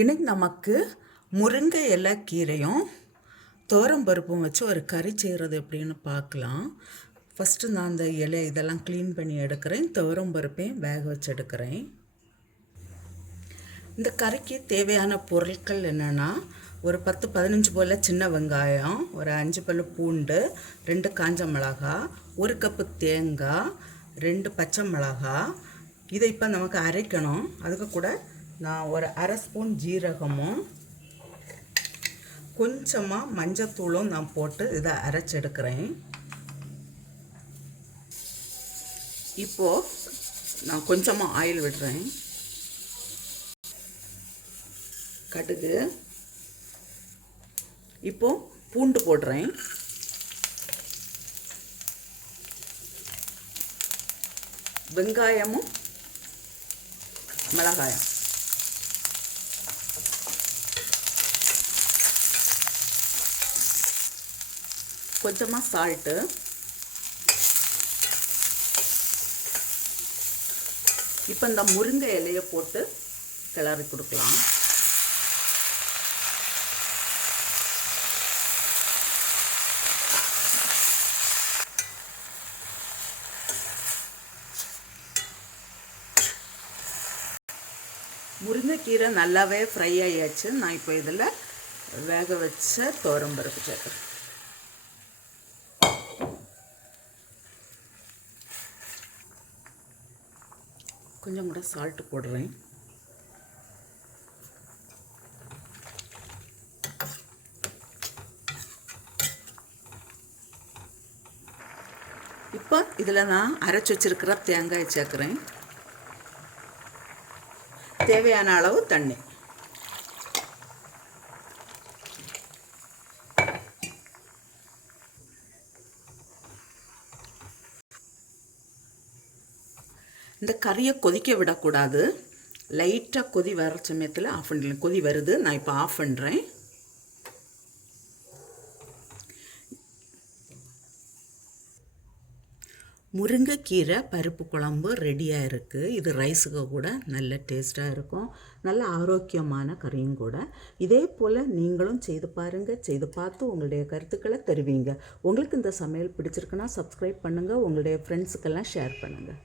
இன்னைக்கு நமக்கு முருங்கை இலை கீரையும் துவரம்பருப்பும் வச்சு ஒரு கறி செய்கிறது எப்படின்னு பார்க்கலாம். ஃபஸ்ட்டு நான் அந்த இலை இதெல்லாம் க்ளீன் பண்ணி எடுக்கிறேன். துவரம்பருப்பையும் வேக வச்சு எடுக்கிறேன். இந்த கறிக்கு தேவையான பொருட்கள் என்னென்னா, ஒரு 10-15 போல் சின்ன வெங்காயம், ஒரு 5 பல் பூண்டு, 2 காஞ்ச மிளகா, 1 கப்பு தேங்காய், 2 பச்சை மிளகா. இதை இப்போ நமக்கு அரைக்கணும். அதுக்கு கூட நான் ஒரு அரை ஸ்பூன் ஜீரகமும் கொஞ்சமாக மஞ்சத்தூளும் நான் போட்டு இதை அரைச்செடுக்கிறேன். இப்போது நான் கொஞ்சமாக ஆயில் விடுறேன். கடுகு, இப்போது பூண்டு போடுறேன். வெங்காயமும் மிளகாயம், கொஞ்சமாக சால்ட்டு, இப்போ இந்த முருங்கை இலையை போட்டு கிளறி கொடுக்கலாம். முருங்கைக்கீரை நல்லாவே ஃப்ரை ஆகியாச்சு. நான் இப்போ இதில் வேக வச்ச துவரம்பருப்பு சேர்க்குறேன். கொஞ்சம் கூட சால்ட்டு போடுறேன். இப்போ இதில் நான் அரைச்சி வச்சிருக்கிற தேங்காய் சேர்க்குறேன். தேவையான அளவு தண்ணி. இந்த கறியை கொதிக்க விடக்கூடாது. லைட்டாக கொதி வர சமயத்தில் ஆஃப் பண்ணிடலாம். கொதி வருது, நான் இப்போ ஆஃப் பண்ணுறேன். முருங்கைக்கீரை பருப்பு குழம்பு ரெடியாக இருக்குது. இது ரைஸுக்கு கூட நல்ல டேஸ்ட்டாக இருக்கும். நல்ல ஆரோக்கியமான கறியும் கூட. இதே போல் நீங்களும் செய்து பாருங்கள். செய்து பார்த்து உங்களுடைய கருத்துக்களை தருவீங்க. உங்களுக்கு இந்த சமையல் பிடிச்சிருக்குன்னா சப்ஸ்கிரைப் பண்ணுங்கள். உங்களுடைய ஃப்ரெண்ட்ஸுக்கெல்லாம் ஷேர் பண்ணுங்கள்.